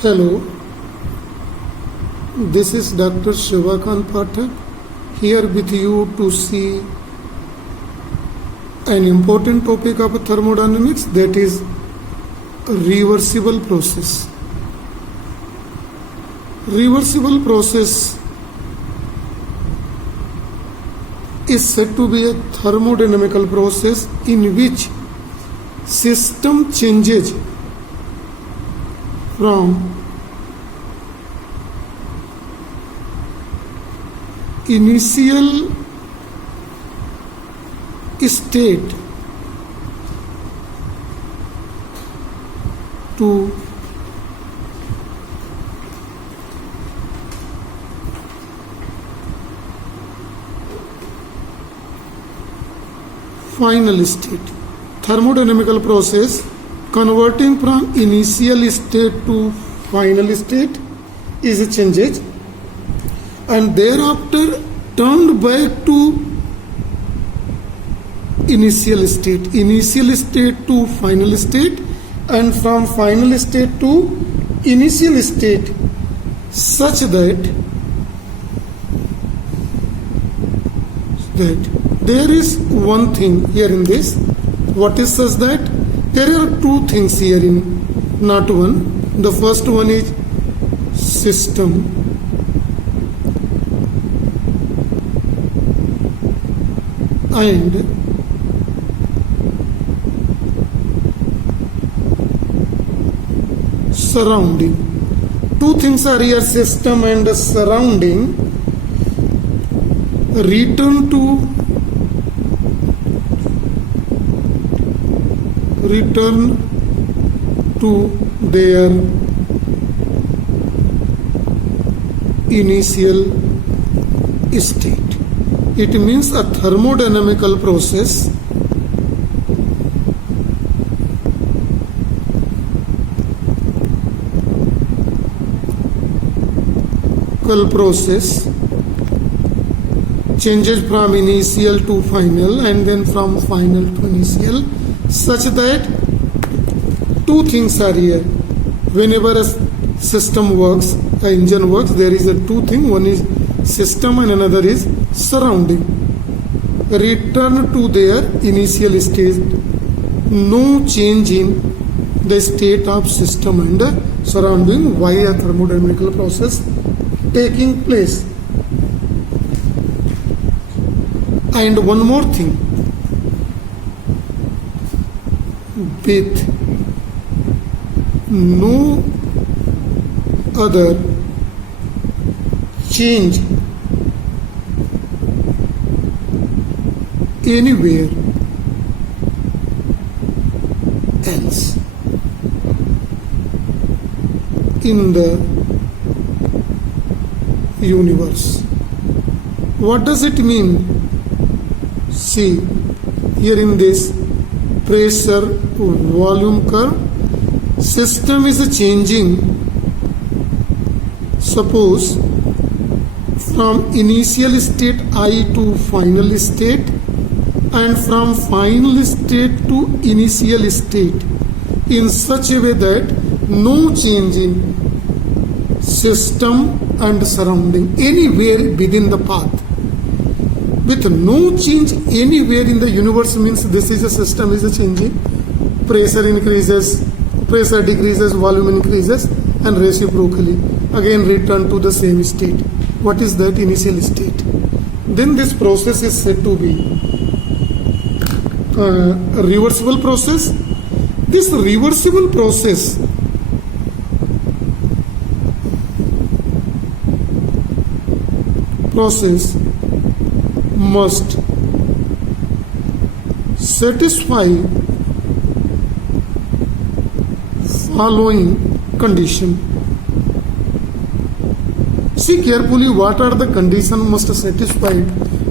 Hello, this is Dr. Shivakant Pathak here with you to see an important topic of thermodynamics, that is reversible process. Reversible process is said to be a thermodynamical process in which system changes from initial state to final state. Thermodynamical process converting from initial state to final state is a changes, and thereafter turned back to initial state to final state, and from final state to initial state, such that there is one thing here in this. What is such that? There are two things here in not one. The first one is system, and surrounding. Two things are here, system and surrounding. Return to their initial state. It means a thermodynamical process changes from initial to final, and then from final to initial, such that two things are here. Whenever a system works, an engine works, there is a two things. One is system and another is surrounding. Return to their initial state. No change in the state of system and surrounding while a thermodynamical process taking place. And one more thing, with no other change anywhere else in the universe. What does it mean? See, here in this pressure volume curve, system is changing. Suppose from initial state I to final state, and from final state to initial state, in such a way that no change in system and surrounding anywhere within the path. With no change anywhere in the universe means this is a system is changing. Pressure increases, pressure decreases, volume increases, and reciprocally again return to the same state. What is that? Initial state. Then this process is said to be a reversible process. This reversible process must satisfy following condition. See carefully what are the conditions must satisfy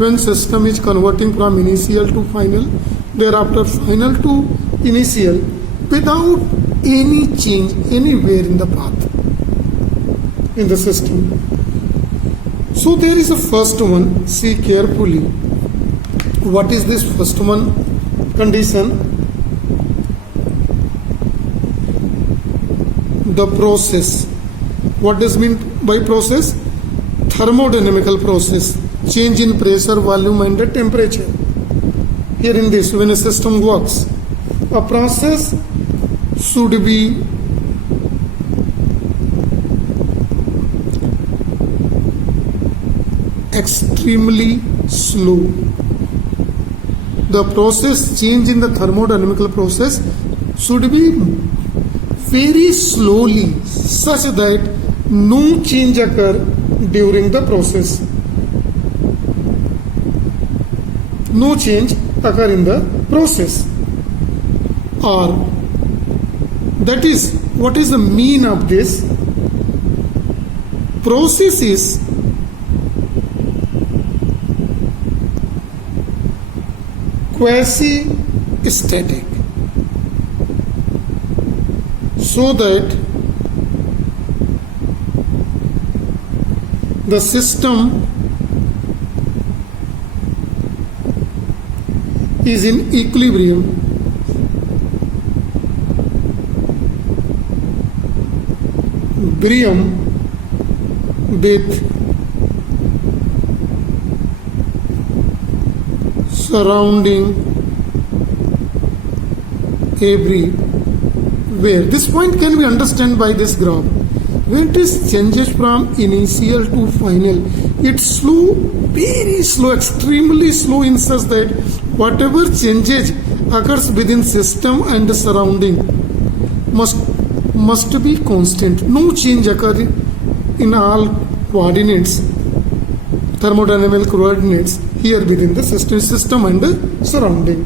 when system is converting from initial to final, thereafter final to initial, without any change anywhere in the path in the system. So there is a first one. See carefully. What is this first one condition? the process. What does mean by process? Thermodynamical process, change in pressure, volume and the temperature. Here in this, when a system works, a process should be extremely slow. The process change in the thermodynamical process should be very slowly, such that no change occur during the process. No change occur in the process. Or that is, what is the mean of this? Process is quasi-static, so that the system is in equilibrium with surrounding everywhere. This point can be understood by this graph. When it is changes from initial to final, it's slow, very slow, extremely slow, in such that whatever changes occurs within system and the surrounding must be constant. No change occur in all coordinates, thermodynamical coordinates here within the system and the surrounding.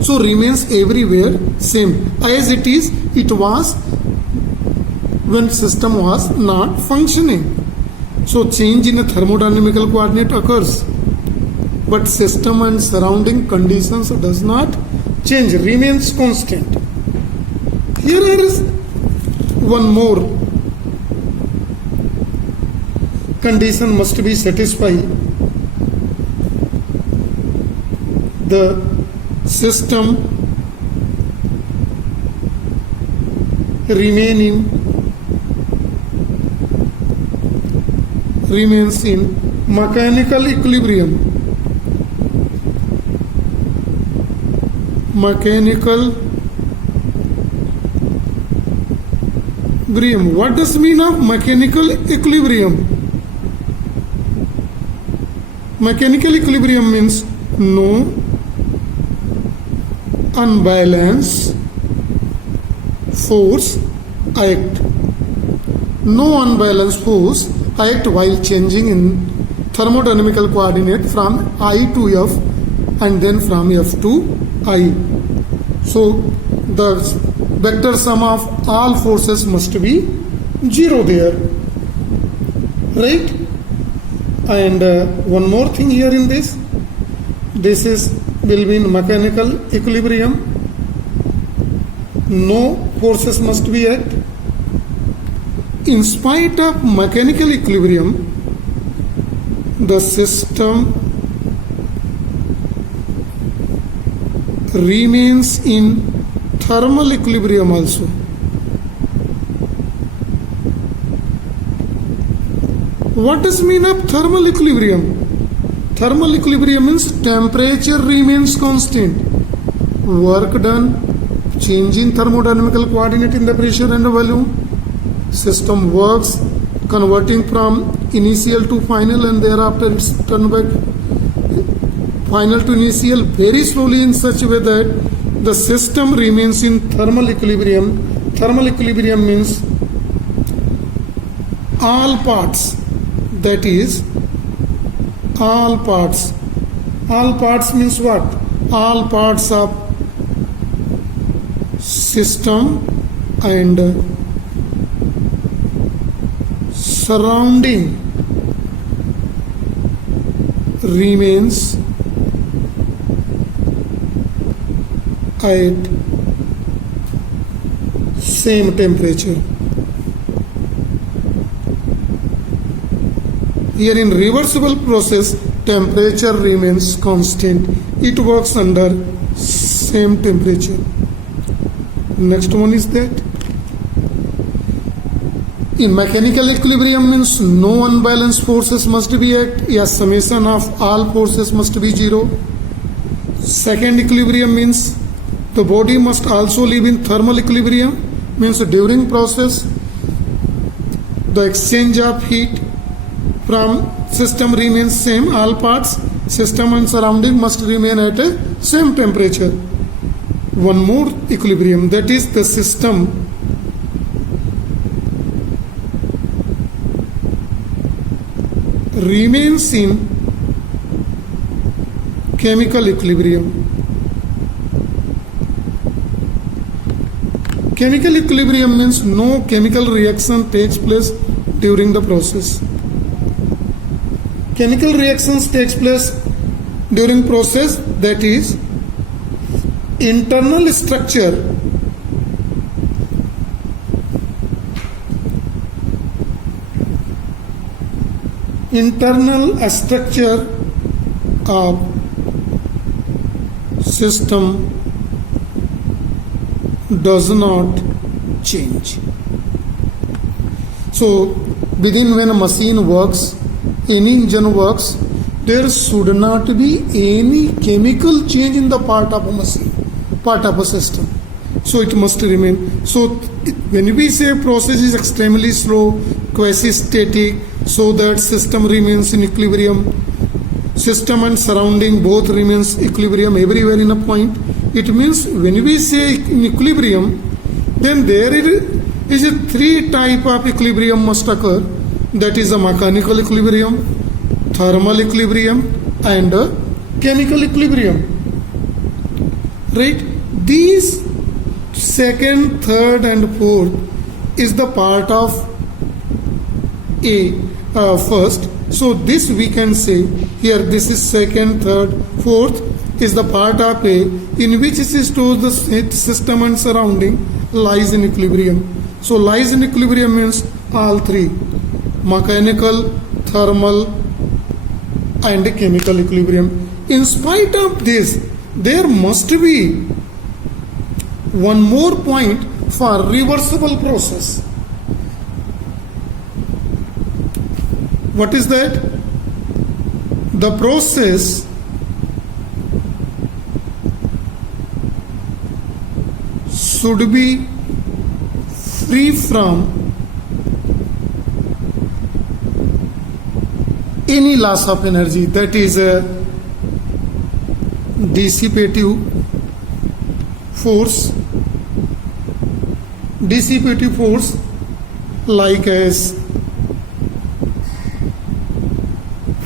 So remains everywhere same as it was when system was not functioning. So change in the thermodynamical coordinate occurs, but system and surrounding conditions does not change, remains constant. Here is one more condition must be satisfied. The system remains in mechanical equilibrium. What does mean of mechanical equilibrium? Mechanical equilibrium means no unbalanced force act. No unbalanced force act while changing in thermodynamical coordinate from I to F and then from F to I. So the vector sum of all forces must be 0 there, right? And one more thing here in this will be in mechanical equilibrium. No forces must be act. In spite of mechanical equilibrium, the system remains in thermal equilibrium also. What does mean of thermal equilibrium? Thermal equilibrium means temperature remains constant. Work done, change in thermodynamical coordinate in the pressure and the volume. System works, converting from initial to final, and thereafter it's turned back final to initial very slowly, in such a way that the system remains in thermal equilibrium. Thermal equilibrium means all parts, that is all parts. All parts means what? All parts of system and surrounding remains at same temperature. Here in reversible process, temperature remains constant. It works under same temperature. Next one is that In mechanical equilibrium means no unbalanced forces must be at, yes, summation of all forces must be zero. Second equilibrium means the body must also live in thermal equilibrium, means during process the exchange of heat from system remains same, all parts, system and surrounding must remain at a same temperature. One more equilibrium, that is the system remains in chemical equilibrium. Chemical equilibrium means no chemical reaction takes place during the process. Chemical reactions takes place during process, that is internal structure of system does not change. So within when a machine works, any engine works, there should not be any chemical change in the part of a machine, part of a system. So it must remain. So when we say process is extremely slow, quasi-static, so that system remains in equilibrium, system and surrounding both remains equilibrium everywhere in a point, it means when we say in equilibrium, then there is a three type of equilibrium must occur, that is a mechanical equilibrium, thermal equilibrium and a chemical equilibrium, right? These second, third and fourth is the part of first. So this we can say here, this is second, third, fourth is the part of A in which it is told the system and surrounding lies in equilibrium. So lies in equilibrium means all three, mechanical, thermal and chemical equilibrium. In spite of this, there must be one more point for reversible process. What is that? The process should be free from any loss of energy, that is a dissipative force. Dissipative force like as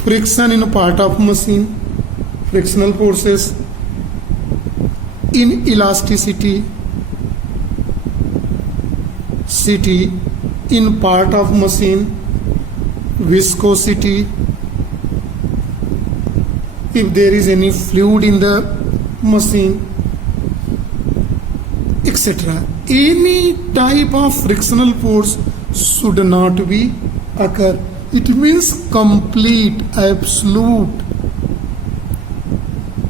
friction in a part of machine, frictional forces, inelasticity in part of machine, viscosity if there is any fluid in the machine, etc. Any type of frictional force should not be occur. It means complete, absolute,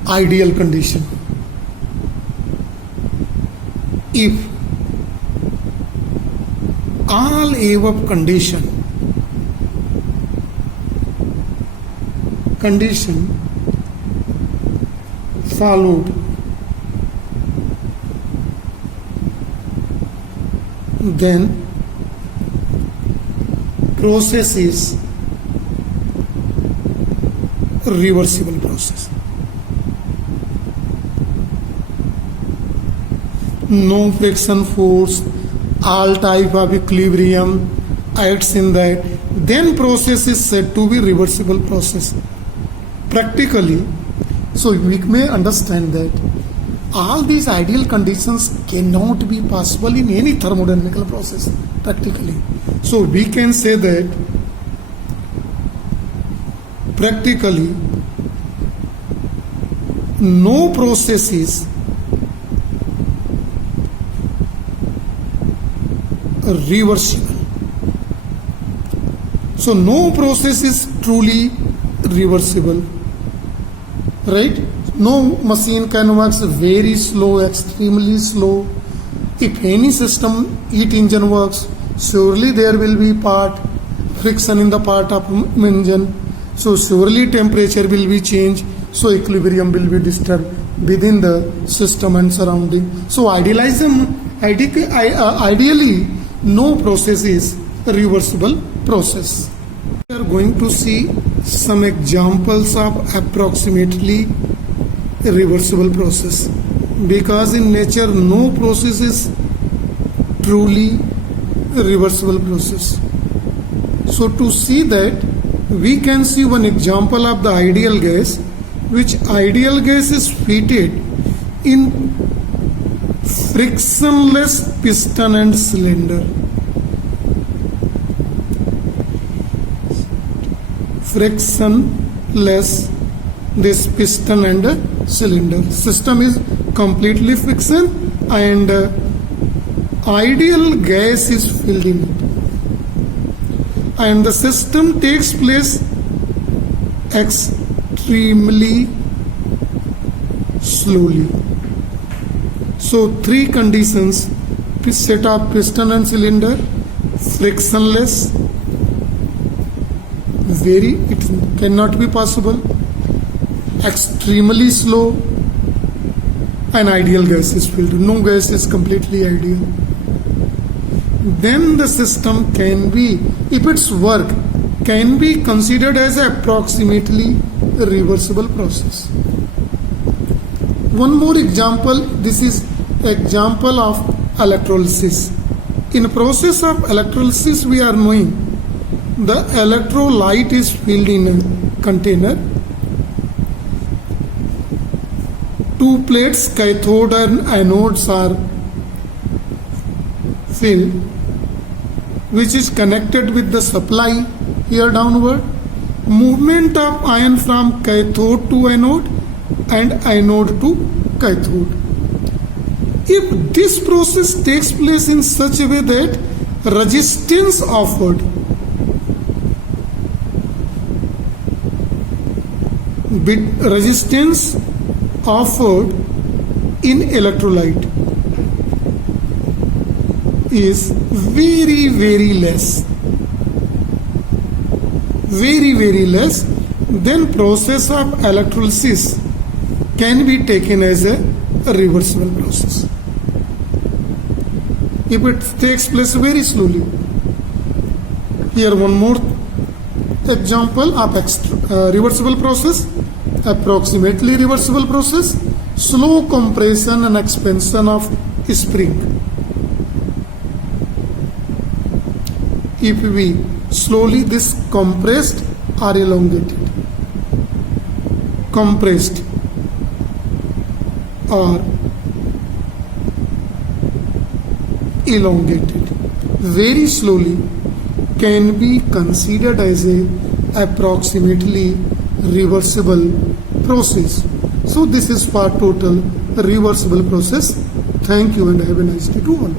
ideal condition. If all above condition followed, then process is reversible process. No friction force, all type of equilibrium acts in that, then process is said to be reversible process. Practically, so we may understand that all these ideal conditions cannot be possible in any thermodynamical process practically. So we can say that practically no process is reversible. So no process is truly reversible, right? No machine can work very slow, extremely slow. If any system, heat engine works, surely there will be part friction in the part of engine. So surely temperature will be changed. So equilibrium will be disturbed within the system and surrounding. So ideally, no process is a reversible process. We are going to see some examples of approximately a reversible process, because in nature no process is truly a reversible process. So to see that, we can see one example of the ideal gas, which ideal gas is fitted in frictionless piston and cylinder. Frictionless this piston and cylinder. System is completely friction and ideal gas is filled in it. And the system takes place extremely slowly. So three conditions: set of piston and cylinder, frictionless, it cannot be possible, extremely slow, and ideal gas is filled. No gas is completely ideal. Then the system can be, if its work can be considered as approximately a reversible process. One more example, this is example of electrolysis. In process of electrolysis, we are knowing the electrolyte is filled in a container. Two plates, cathode and anodes, are filled, which is connected with the supply here downward. Movement of ion from cathode to anode and anode to cathode. If this process takes place in such a way that resistance offered in electrolyte is very, very less, then process of electrolysis can be taken as a reversible process. If it takes place very slowly. Here one more example of reversible process, approximately reversible process: slow compression and expansion of spring. If we slowly, this compressed or elongated, compressed or elongated very slowly, can be considered as a approximately reversible process. So this is for total reversible process. Thank you and have a nice day to all.